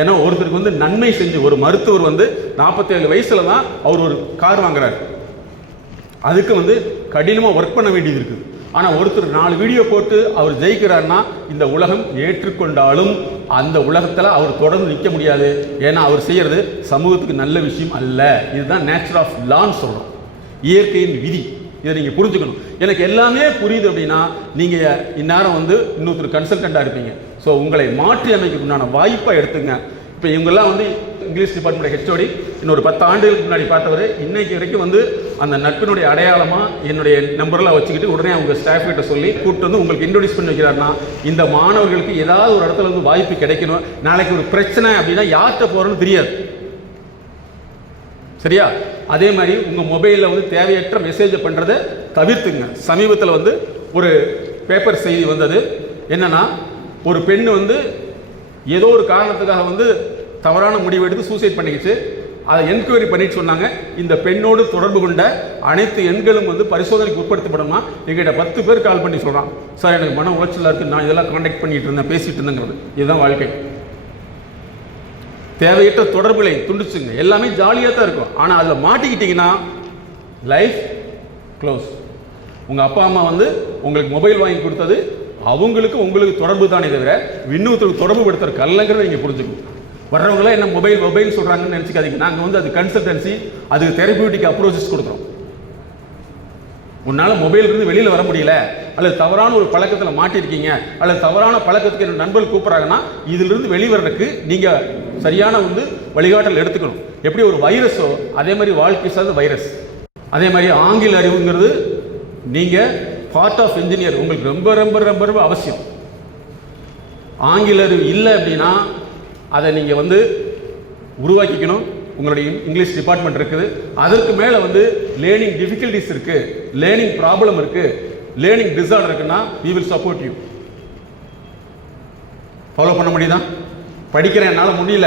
ஏன்னா ஒருத்தருக்கு வந்து நன்மை செஞ்சு, ஒரு மருத்துவர் வந்து 47 வயசுல தான் அவர் ஒரு கார் வாங்குறாரு. அதுக்கு வந்து கடினமாக ஒர்க் பண்ண வேண்டியது இருக்குது. ஆனால் ஒருத்தர் 4 வீடியோ போட்டு அவர் ஜெயிக்கிறாருன்னா இந்த உலகம் ஏற்றுக்கொண்டாலும் அந்த உலகத்தில் அவர் தொடர்ந்து நிற்க முடியாது. ஏன்னா அவர் செய்கிறது சமூகத்துக்கு நல்ல விஷயம் அல்ல. இதுதான் நேச்சர் ஆஃப் லான்னு சொல்கிறோம், இயற்கையின் விதி. இதை நீங்கள் புரிஞ்சுக்கணும். எனக்கு எல்லாமே புரியுது அப்படின்னா நீங்கள் இந்நேரம் வந்து இன்னொருத்தர் கன்சல்டண்ட்டாக இருப்பீங்க. ஸோ உங்களை மாற்றி அமைக்கணும்னா வாய்ப்பை எடுத்துங்க. இப்போ இவங்கெல்லாம் வந்து இங்கிலீஷ் டிபார்ட்மெண்ட் ஹெச்ஓடி இன்னொரு 10 ஆண்டுகளுக்கு முன்னாடி பார்த்தவர் இன்னைக்கு வரைக்கும் வந்து அந்த நட்பினுடைய அடையாளமாக என்னுடைய நம்பர்லாம் வச்சுக்கிட்டு உடனே அவங்க ஸ்டாஃப் கிட்ட சொல்லி கூப்பிட்டு வந்து உங்களுக்கு இன்ட்ரோடியூஸ் பண்ணி வைக்கிறாருன்னா இந்த மாணவர்களுக்கு ஏதாவது ஒரு இடத்துல வந்து வாய்ப்பு கிடைக்கணும். நாளைக்கு ஒரு பிரச்சனை அப்படின்னா யார்கிட்ட போகிறோன்னு தெரியாது, சரியா? அதே மாதிரி உங்கள் மொபைலில் வந்து தேவையற்ற மெசேஜை பண்ணுறதை தவிர்த்துங்க. சமீபத்தில் வந்து ஒரு பேப்பர் செய்தி வந்தது. என்னன்னா, ஒரு பெண் வந்து ஏதோ ஒரு காரணத்துக்காக வந்து தவறான முடிவு எடுத்து சூசைட் பண்ணிக்கிச்சு. அதை என்கொயரி பண்ணிட்டு சொன்னாங்க, இந்த பெண்ணோடு தொடர்பு கொண்ட அனைத்து எண்களும் வந்து பரிசோதனைக்கு உட்படுத்தப்படணும்னா எங்கிட்ட 10 பேர் கால் பண்ணி சொல்கிறான், சார் எனக்கு மன உளைச்சலாக இருக்குது, நான் இதெல்லாம் கான்டாக்ட் பண்ணிட்டு இருந்தேன், பேசிட்டு இருந்தேங்கிறது. இதுதான் வாழ்க்கை. தேவையற்ற தொடர்புகளை துண்டிச்சுங்க. எல்லாமே ஜாலியாக தான் இருக்கும். ஆனால் அதில் மாட்டிக்கிட்டீங்கன்னா லைஃப் க்ளோஸ். உங்கள் அப்பா அம்மா வந்து உங்களுக்கு மொபைல் வாங்கி கொடுத்தது அவங்களுக்கு உங்களுக்கு தொடர்பு தானே தவிர இன்னொருத்தருக்கு தொடர்பு படுத்துறதுக்கு அல்லங்கிறத நீங்கள் புரிஞ்சுக்கணும். வர்றவங்களாம் என்ன மொபைல் சொல்கிறாங்கன்னு நினச்சிக்காதீங்க. நாங்கள் வந்து அது கன்சல்டன்சி, அதுக்கு தெரபியூட்டிக் அப்ரோச்சஸ் கொடுக்குறோம். உன்னால் மொபைலிருந்து வெளியில் வர முடியல, அல்லது தவறான ஒரு பழக்கத்தில் மாட்டிருக்கீங்க, அல்லது தவறான பழக்கத்துக்கு என்னோட நண்பர்கள் கூப்பிட்றாங்கன்னா இதிலிருந்து வெளிவரதுக்கு நீங்கள் சரியான வந்து வழிகாட்டல் எடுத்துக்கணும். எப்படி ஒரு வைரஸோ அதே மாதிரி வாழ்க்கை சார்ந்த வைரஸ். அதே மாதிரி ஆங்கில அறிவுங்கிறது நீங்கள் பார்ட் ஆஃப் இன்ஜினியர், உங்களுக்கு ரொம்ப ரொம்ப ரொம்ப ரொம்ப அவசியம். ஆங்கில அறிவு இல்லை அப்படின்னா அதை நீங்கள் வந்து உருவாக்கிக்கணும். உங்களுடைய இங்கிலீஷ் டிபார்ட்மெண்ட் இருக்குது. அதற்கு மேலே வந்து லேர்னிங் டிஃபிகல்டிஸ் இருக்குது, லேர்னிங் ப்ராப்ளம் இருக்குது, லேர்னிங் டிஸார்டர் இருக்குன்னா we will support you. Follow பண்ண முடியுதா? படிக்கிறேன், என்னால் முடியல,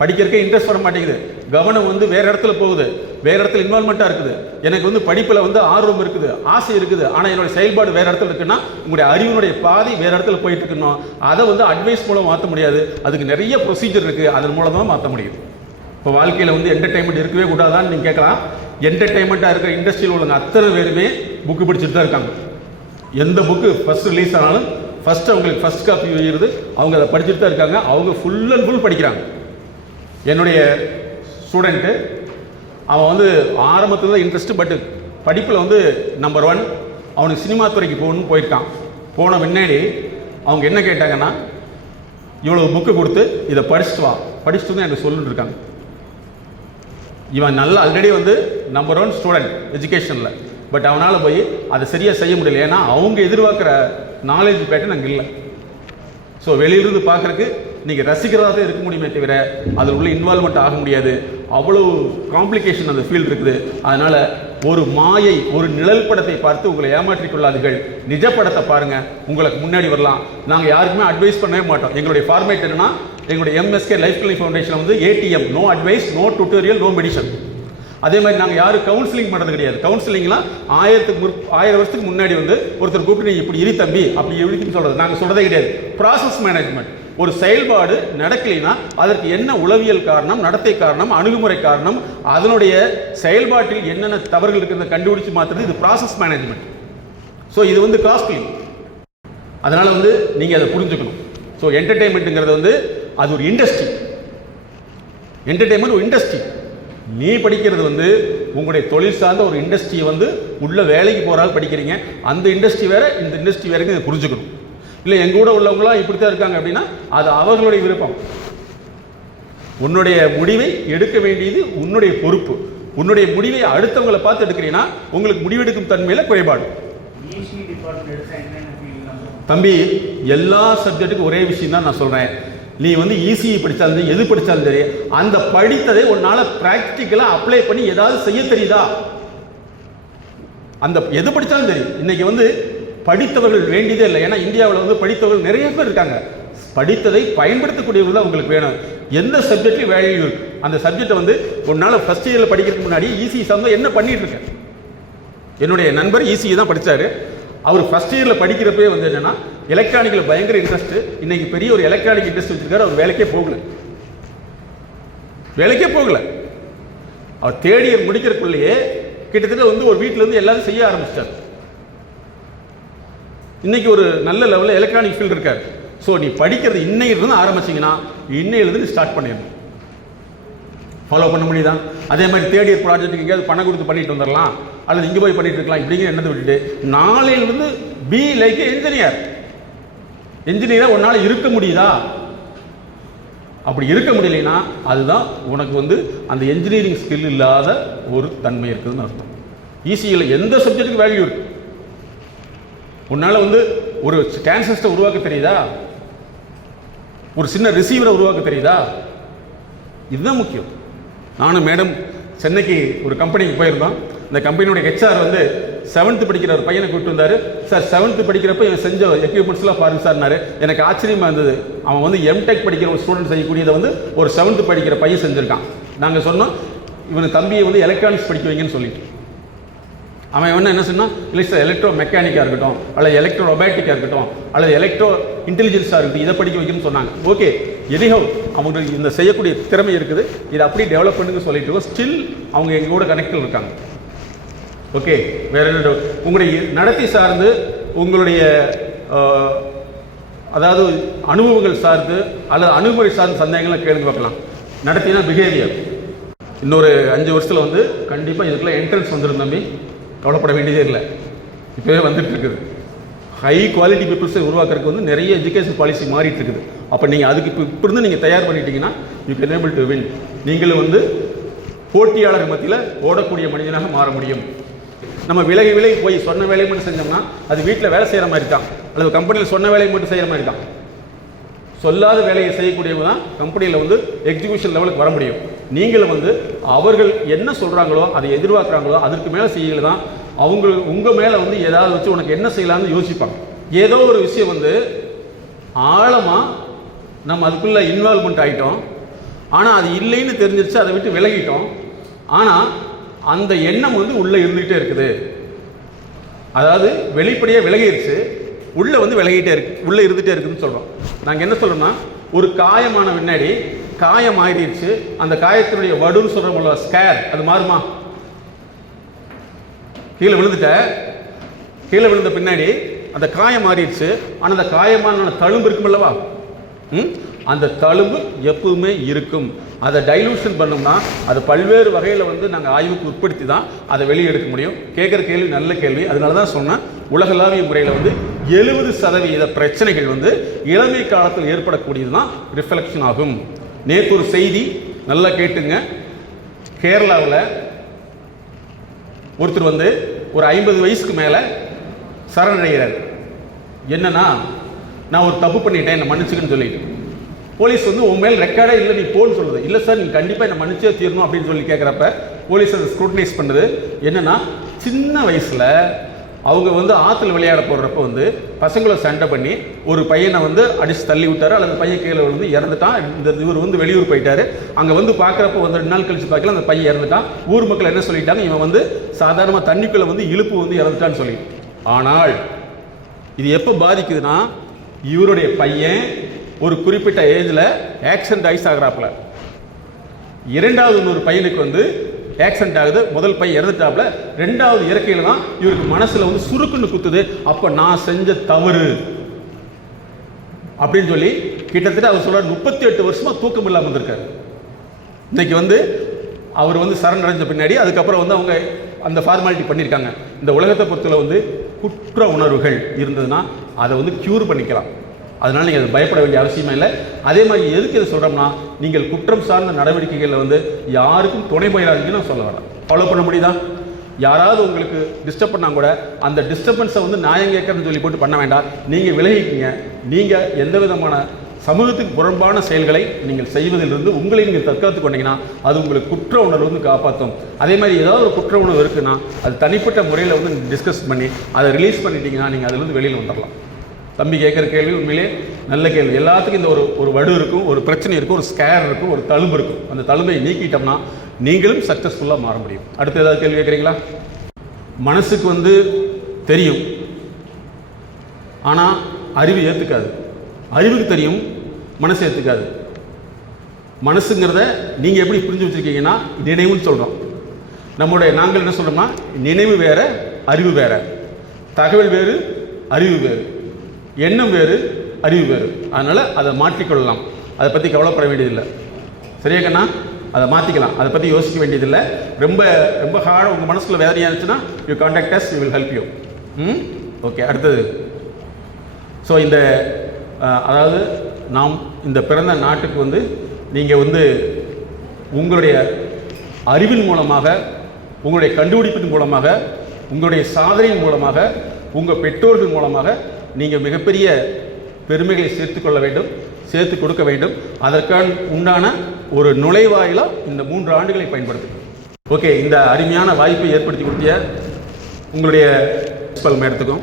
படிக்கிறதுக்கே இன்ட்ரெஸ்ட் வர மாட்டேங்குது, கவனம் வந்து வேறு இடத்துல போகுது, வேறு இடத்துல இன்வால்மெண்ட்டாக இருக்குது, எனக்கு வந்து படிப்பில் வந்து ஆர்வம் இருக்குது, ஆசை இருக்குது, ஆனால் என்னுடைய செயல்பாடு வேறு இடத்துல இருக்குன்னா உங்களுடைய அறிவினுடைய பாதி வேறு இடத்துல போயிட்டு இருக்கணும். அதை வந்து அட்வைஸ் மூலம் மாற்ற முடியாது. அதுக்கு நிறைய ப்ரொசீஜர் இருக்குது, அதன் மூலம் தான் மாற்ற முடியும். இப்போ வாழ்க்கையில் வந்து என்டர்டைன்மெண்ட் இருக்கவே கூடாதான்னு நீங்கள் கேட்கலாம். என்டர்டைன்மெண்ட்டாக இருக்கிற இண்டஸ்ட்ரியில் உள்ளவங்க அத்தனை பேருமே புக்கு படிச்சுட்டு தான் இருக்காங்க. எந்த புக்கு ஃபஸ்ட் ரிலீஸ் ஆனாலும் ஃபஸ்ட்டு அவங்களுக்கு ஃபஸ்ட் காப்பி எழுது, அவங்க அதை படிச்சுட்டு தான் இருக்காங்க. அவங்க ஃபுல் அண்ட் ஃபுல் படிக்கிறாங்க. என்னுடைய ஸ்டூடெண்ட்டு அவன் வந்து ஆரம்பத்தில் தான் இன்ட்ரெஸ்ட்டு, பட்டு படிப்பில் வந்து நம்பர் 1. அவனுக்கு சினிமா துறைக்கு போகணும்னு போயிருக்கான். போன முன்னாடி அவங்க என்ன கேட்டாங்கன்னா, இவ்வளோ புக்கு கொடுத்து இதை படிச்சுட்டு வா, படிச்சுட்டு தான் எனக்கு சொல்லிட்டு இருக்காங்க. இவன் நல்லா ஆல்ரெடி வந்து நம்பர் 1 ஸ்டூடெண்ட் எஜுகேஷனில், பட் அவனால் போய் அதை சரியாக செய்ய முடியல. ஏன்னா அவங்க எதிர்பார்க்குற நாலேஜ் பேட்டர்ன் அங்கே இல்லை. ஸோ வெளியிலிருந்து பார்க்குறக்கு நீங்கள் ரசிக்கிறதா தான் இருக்க முடியுமே தவிர அதில் உள்ள இன்வால்மெண்ட் ஆக முடியாது. அவ்வளோ காம்ப்ளிகேஷன் அந்த ஃபீல்டு இருக்குது. அதனால் ஒரு மாயை, ஒரு நிழல் படத்தை பார்த்து உங்களை ஏமாற்றிக் கொள்ளாதீர்கள். நிஜ படத்தை பாருங்கள், உங்களுக்கு முன்னாடி வரலாம். நாங்கள் யாருக்குமே அட்வைஸ் பண்ணவே மாட்டோம். எங்களுடைய ஃபார்மேட் என்னன்னா, எங்களுடைய MSK லைஃப் கிளினிக் ஃபவுண்டேஷன் வந்து ATM, no advice, no tutorial, no medicine. அதே மாதிரி நாங்கள் யாரும் கவுன்சிலிங் பண்ணுறது கிடையாது. கவுன்சிலிங்லாம் 1000 வருஷத்துக்கு முன்னாடி வந்து ஒருத்தர் கூப்பிட்டு நீ இப்படி இரு தம்பி, அப்படி இருக்குன்னு சொல்கிறது நாங்கள் சொல்கிறதே கிடையாது. Process management. ஒரு செயல்பாடு நடக்கலைன்னா அதற்கு என்ன உளவியல் காரணம், நடத்தை காரணம், அணுகுமுறை காரணம், அதனுடைய செயல்பாட்டில் என்னென்ன தவறுகள் இருக்கிறத கண்டுபிடிச்சு மாற்றுறது, இது ப்ராசஸ் மேனேஜ்மெண்ட். ஸோ இது வந்து காஸ்ட்லி. அதனால் வந்து நீங்கள் அதை புரிஞ்சுக்கணும். ஸோ என்டர்டெயின்மெண்ட்டுங்கிறது வந்து அது ஒரு இண்டஸ்ட்ரி. என்டர்டெயின்மெண்ட் ஒரு இண்டஸ்ட்ரி. நீ படிக்கிறது வந்து உங்களுடைய தொழில் சார்ந்த ஒரு இண்டஸ்ட்ரியை வந்து உள்ள வேலைக்கு போகிறால் படிக்கிறீங்க. அந்த இண்டஸ்ட்ரி வேறு, இந்த இண்டஸ்ட்ரி வேறுக்கு இதை புரிஞ்சுக்கணும். இல்லை எங்கள் கூட உள்ளவங்களாம் இப்படி தான் இருக்காங்க அப்படின்னா அது அவர்களுடைய விருப்பம். உன்னுடைய முடிவை எடுக்க வேண்டியது உன்னுடைய பொறுப்பு. உன்னுடைய முடிவை அடுத்தவங்களை பார்த்து எடுக்கிறீங்கன்னா உங்களுக்கு முடிவெடுக்கும் தன்மையில் குறைபாடு. தம்பி, எல்லா சப்ஜெக்ட்டுக்கும் ஒரே விஷயம் தான் நான் சொல்கிறேன். நீ வந்து இசிஇ படித்தாலும் சரி, எது படித்தாலும் சரி, அந்த படித்ததை உன்னால் ப்ராக்டிக்கலாக அப்ளை பண்ணி ஏதாவது செய்ய தெரியுதா? அந்த எது படித்தாலும் சரி. இன்னைக்கு வந்து படித்தவர்கள் வேண்டியதே இல்லை. ஏன்னா இந்தியாவில் வந்து படித்தவர்கள் நிறைய பேர் இருக்காங்க. படித்ததை பயன்படுத்தக்கூடியவர்கள் தான் உங்களுக்கு வேணும். எந்த சப்ஜெக்ட்லையும் வேல்யூ இருக்கு. அந்த சப்ஜெக்டை வந்து உன்னால் ஃபஸ்ட் இயரில் படிக்கிறதுக்கு முன்னாடி இசிஇ சம்பந்தம் என்ன பண்ணிட்டு இருக்கேன். என்னுடைய நண்பர் இசிஇ தான் படித்தார். அவர் ஃபஸ்ட் இயரில் படிக்கிறப்பே வந்து என்னென்னா எலக்ட்ரானிக்கில் பயங்கர இன்ட்ரெஸ்ட்டு. இன்றைக்கி பெரிய ஒரு எலக்ட்ரானிக் இன்ட்ரெஸ்ட் வச்சுருக்காரு. அவர் வேலைக்கே போகல. அவர் தேர்ட் இயர் முடிக்கிறதுக்குள்ளேயே கிட்டத்தட்ட வந்து ஒரு வீட்டில் இருந்து எல்லாரும் செய்ய ஆரம்பிச்சிட்டார். இன்றைக்கி ஒரு நல்ல லெவலில் எலக்ட்ரானிக் ஃபீல்டு இருக்கார். ஸோ நீ படிக்கிறது இன்னையிலிருந்து ஆரம்பிச்சிங்கன்னா இன்னையிலிருந்து ஸ்டார்ட் பண்ணிடணும். ஃபாலோ பண்ண முடியுதா? அதே மாதிரி தேர்ட் இயர் ப்ராஜெக்ட்டுக்கு எங்கேயாவது பணம் கொடுத்து பண்ணிட்டு வந்துடலாம், அல்லது இங்கே போய் பண்ணிட்டு இருக்கலாம் இப்படிங்கிற எண்ணத்தை விட்டுட்டு நாளையிலிருந்து பி லைக் என்ஜினியராக உன்னால் இருக்க முடியுதா? அப்படி இருக்க முடியலைன்னா அதுதான் உனக்கு வந்து அந்த என்ஜினியரிங் ஸ்கில் இல்லாத ஒரு தன்மை இருக்குதுன்னு அர்த்தம். இசிஇயில் எந்த சப்ஜெக்ட்டுக்கு வேல்யூ இருக்கு. உன்னால் வந்து ஒரு டிரான்சிஸ்டரை உருவாக்க தெரியுதா? ஒரு சின்ன ரிசீவரை உருவாக்க தெரியுதா? இதுதான் முக்கியம். நானும் மேடம் சென்னைக்கு ஒரு கம்பெனிக்கு போயிருந்தோம். இந்த கம்பெனியோட ஹெச்ஆர் வந்து 7th படிக்கிற ஒரு பையனை கூப்பிட்டு வந்தார். சார் 7th படிக்கிறப்ப இவன் செஞ்ச எக்யூப்மெண்ட்ஸ்லாம் பாருங்க சார்னாரு. எனக்கு ஆச்சரியமாக இருந்தது. அவன் வந்து எம்டெக் படிக்கிற ஒரு ஸ்டூடெண்ட் செய்யக்கூடியதை வந்து ஒரு 7th படிக்கிற பையன் செஞ்சுருக்கான். நாங்கள் சொன்னோம் இவன் தம்பியை வந்து எலக்ட்ரானிக்ஸ் படிக்க வைங்கன்னு சொல்லிட்டு. அவன் என்ன சொன்னால் இல்லை சார் எலக்ட்ரோ மெக்கானிக்காக இருக்கட்டும், அல்லது எலக்ட்ரோ ரொபாட்டிக்காக இருக்கட்டும், அல்லது எலக்ட்ரோ இன்டெலிஜென்ஸாக இருக்கட்டும், இதை படிக்க வைக்கணும்னு சொன்னாங்க. ஓகே, எனிஹவ் அவங்களுக்கு இந்த செய்யக்கூடிய திறமை இருக்குது, இதை அப்படியே டெவலப் பண்ணுங்க சொல்லிட்டு இருக்கோம். ஸ்டில் அவங்க எங்கள் கூட கனெக்டில் இருக்காங்க. ஓகே, வேற என்ன உங்களுடைய நடத்தை சார்ந்து உங்களுடைய அதாவது அனுபவங்கள் சார்ந்து அல்லது அணுகுமுறை சார்ந்த சந்தேகங்களை கேள்வி பார்க்கலாம். நடத்தினா பிஹேவியர் இன்னொரு 5 வருஷத்தில் வந்து கண்டிப்பாக இதுக்கெல்லாம் என்ட்ரன்ஸ் வந்துடும் தம்பி, கவலைப்பட வேண்டியதே இல்லை. இப்போவே வந்துட்டு இருக்குது. ஹை குவாலிட்டி பீப்புள்ஸை உருவாக்குறதுக்கு வந்து நிறைய எஜுகேஷன் பாலிசி மாறிட்டு இருக்குது. அப்போ நீங்கள் அதுக்கு இப்போ இருந்து நீங்கள் தயார் பண்ணிட்டீங்கன்னா you can able to win. நீங்களும் வந்து போட்டியாளர் மத்தியில் ஓடக்கூடிய மனிதனாக மாற முடியும். நம்ம விலகி போய் சொன்ன வேலையை மட்டும் செஞ்சோம்னா அது வீட்டில் வேலை செய்கிற மாதிரி தான், அல்லது கம்பெனியில் சொன்ன வேலையை மட்டும் செய்கிற மாதிரி தான். சொல்லாத வேலையை செய்யக்கூடியவங்க தான் கம்பெனியில் வந்து எக்ஸிக்யூஷன் லெவலுக்கு வர முடியும். நீங்களும் வந்து அவர்கள் என்ன சொல்கிறாங்களோ அதை எதிர்பார்க்குறாங்களோ அதற்கு மேலே செய்யல தான் அவங்க உங்கள் மேலே வந்து ஏதாவது வச்சு உனக்கு என்ன செய்யலாம்னு யோசிப்பாங்க. ஏதோ ஒரு விஷயம் வந்து ஆழமாக நம்ம அதுக்குள்ளே இன்வால்மெண்ட் ஆகிட்டோம், ஆனால் அது இல்லைன்னு தெரிஞ்சிருச்சு, அதை விட்டு விலகிட்டோம். ஆனால் அந்த எண்ணம் வந்து உள்ளே இருந்துகிட்டே இருக்குது. அதாவது வெளிப்படையாக விலகிடுச்சு, உள்ளே வந்து விலகிட்டே இருக்கு, உள்ளே இருந்துகிட்டே இருக்குதுன்னு சொல்கிறோம். நாங்கள் என்ன சொல்கிறோம்னா ஒரு காயமான பின்னாடி காயம் ஆகிடுச்சு, அந்த காயத்தினுடைய வடுன்னு சொல்கிறோம்ல ஸ்கேர், அது மாறுமா? கீழே விழுந்த பின்னாடி அந்த காயம் மாறிடுச்சு, ஆனால் அந்த காயமான தழும்பு இருக்குமில்லவா, அந்த தழும்பு எப்பவுமே இருக்கும். அதை டைலூஷன் பண்ணோம்னா அது பல்வேறு வகையில் வந்து நாங்கள் ஆய்வுக்கு உட்படுத்தி தான் அதை வெளியே எடுக்க முடியும். கேட்குற கேள்வி நல்ல கேள்வி. அதனால தான் சொன்னேன் உலகளாவிய முறையில் வந்து 70% பிரச்சனைகள் வந்து இளமை காலத்தில் ஏற்படக்கூடியது தான் ரிஃப்ளெக்ஷன் ஆகும். நேற்று ஒரு செய்தி நல்லா கேட்டுங்க. கேரளாவில் ஒருத்தர் வந்து ஒரு 50 வயசுக்கு மேலே சரணடைகிறார். என்னன்னா நான் ஒரு தப்பு பண்ணிட்டேன், என்னை மன்னிச்சுக்குன்னு சொல்லிட்டு போலீஸ் வந்து உன் மேல் ரெக்கார்டே இல்லை நீ போன்னு சொல்லுது. இல்லை சார் நீங்கள் கண்டிப்பாக என்னை மன்னிச்சே தீரணும் அப்படின்னு சொல்லி கேட்குறப்ப போலீஸ் அதை ஸ்க்ரூட்டனைஸ் பண்ணுது. என்னன்னா சின்ன வயசில் அவங்க வந்து ஆற்றுல விளையாட போடுறப்ப வந்து பசங்களை சண்டை பண்ணி ஒரு பையனை வந்து அடித்து தள்ளி விட்டார், அல்லது பையன் கீழே வந்து இறந்துட்டான். இவர் வந்து வெளியூர் போயிட்டார். அங்கே வந்து பார்க்குறப்ப வந்து 2 நாள் கழிச்சு பார்க்கல அந்த பையன் இறந்துட்டான். ஊர் மக்கள் என்ன சொல்லிட்டாங்க, இவன் வந்து சாதாரணமாக தண்ணிக்குள்ளே வந்து இழுப்பு வந்து இறந்துட்டான்னு சொல்லி. ஆனால் இது எப்போ பாதிக்குதுன்னா இவருடைய பையன் ஒரு குறிப்பிட்ட ஏஜில் ஆக்சிடென்ட் ஐஸ் ஆகிறாப்புல, இரண்டாவது இன்னொரு பையனுக்கு வந்து ஆக்சிடென்ட் ஆகுது, முதல் பையன் இறந்துட்டாப்புல, 2வது இறக்கையில் தான் இவருக்கு மனசில் வந்து சுருக்குன்னு குத்துது. அப்போ நான் செஞ்ச தவறு அப்படின்னு சொல்லி கிட்டத்தட்ட அவர் சொல்கிறார் 38 வருஷமாக தூக்கம் இல்லாமல் வந்திருக்காரு. இன்னைக்கு வந்து அவர் வந்து சரணடைஞ்ச பின்னாடி அதுக்கப்புறம் வந்து அவங்க அந்த ஃபார்மாலிட்டி பண்ணியிருக்காங்க. இந்த உலகத்தை பொறுத்தவரை வந்து குற்ற உணர்வுகள் இருந்ததுன்னா அதை வந்து க்யூர் பண்ணிக்கலாம். அதனால் நீங்கள் அதை பயப்பட வேண்டிய அவசியமே இல்லை. அதே மாதிரி எதுக்கு இதை சொல்கிறோம்னா, நீங்கள் குற்றம் சார்ந்த நடவடிக்கைகளில் வந்து யாருக்கும் துணை போயிடாதீங்கன்னு நான் சொல்ல வரேன். ஃபாலோ பண்ண முடியுதா? யாராவது உங்களுக்கு டிஸ்டர்ப் பண்ணால் கூட அந்த டிஸ்டர்பன்ஸை வந்து நியாயம் கேட்கறதுன்னு சொல்லி போட்டு பண்ண வேண்டாம். நீங்கள் விலகிக்கிங்க. நீங்கள் எந்த விதமான சமூகத்துக்கு புறம்பான செயல்களை நீங்கள் செய்வதிலிருந்து உங்களை நீங்கள் தற்காத்துக் கொண்டீங்கன்னா அது உங்களுக்கு குற்ற உணர்வு வந்து காப்பாற்றும். அதே மாதிரி ஏதாவது ஒரு குற்ற உணர்வு இருக்குன்னா அது தனிப்பட்ட முறையில் வந்து டிஸ்கஸ் பண்ணி அதை ரிலீஸ் பண்ணிட்டீங்கன்னா நீங்கள் அதிலிருந்து வெளியில் வந்துடலாம். தம்பி கேட்குற கேள்வி உண்மையிலே நல்ல கேள்வி. எல்லாத்துக்கும் இந்த ஒரு வடு இருக்கும், ஒரு பிரச்சனை இருக்கும், ஒரு ஸ்கேர் இருக்கும், ஒரு தழும்பு இருக்கும். அந்த தழும்பை நீக்கிட்டோம்னா நீங்களும் சக்ஸஸ்ஃபுல்லாக மாற முடியும். அடுத்து ஏதாவது கேள்வி கேட்குறீங்களா? மனசுக்கு வந்து தெரியும், ஆனால் அறிவு ஏற்றுக்காது. அறிவுக்கு தெரியும், மனசு ஏற்றுக்காது. மனசுங்கிறத நீங்கள் எப்படி புரிஞ்சு வச்சுருக்கீங்கன்னா நினைவுன்னு சொல்கிறோம். நாங்கள் என்ன சொல்கிறோம்னா நினைவு வேறு, அறிவு வேறு. தகவல் வேறு, அறிவு வேறு. எண்ணம் வேறு, அறிவு வேறு. அதனால் அதை மாற்றிக்கொள்ளலாம். அதை பற்றி கவலைப்பட வேண்டியதில்லை. சரியா கண்ணா? அதை மாற்றிக்கலாம். அதை பற்றி யோசிக்க வேண்டியதில்லை. ரொம்ப ரொம்ப ஹார்டாக உங்கள் மனசுக்குள்ள வேதனையாக இருந்துச்சுன்னா you contact us, we will help you. Okay, அடுத்தது. ஸோ இந்த அதாவது நாம் இந்த பிறந்த நாட்டுக்கு வந்து நீங்கள் வந்து உங்களுடைய அறிவின் மூலமாக, உங்களுடைய கண்டுபிடிப்பின் மூலமாக, உங்களுடைய சாதனையின் மூலமாக, உங்கள் பெற்றோர்கள் மூலமாக நீங்கள் மிகப்பெரிய பெருமைகளை சேர்த்துக்கொள்ள வேண்டும், சேர்த்து கொடுக்க வேண்டும். அதற்கான உண்டான ஒரு நுழைவாயிலாக இந்த 3 ஆண்டுகளை பயன்படுத்துங்க. ஓகே, இந்த அருமையான வாய்ப்பை ஏற்படுத்தி கொடுத்திய உங்களுடைய பிரின்சிபல் மேடத்துக்கும்,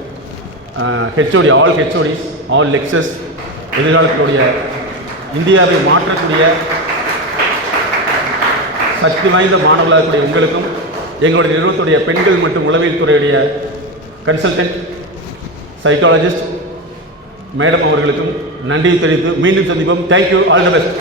HOD, all HODs, all lecturers, எதிர்காலத்தினுடைய இந்தியாவை மாற்றக்கூடிய சக்தி வாய்ந்த மாணவர்களாக கூடிய உங்களுக்கும், எங்களுடைய நிறுவனத்துடைய பெண்கள் மற்றும் உளவியல் துறையுடைய கன்சல்டன்ட் சைக்காலஜிஸ்ட் மேடம் அவர்களுக்கும் நன்றி தெரிவித்து மீண்டும் சந்திப்போம். Thank you, all the best.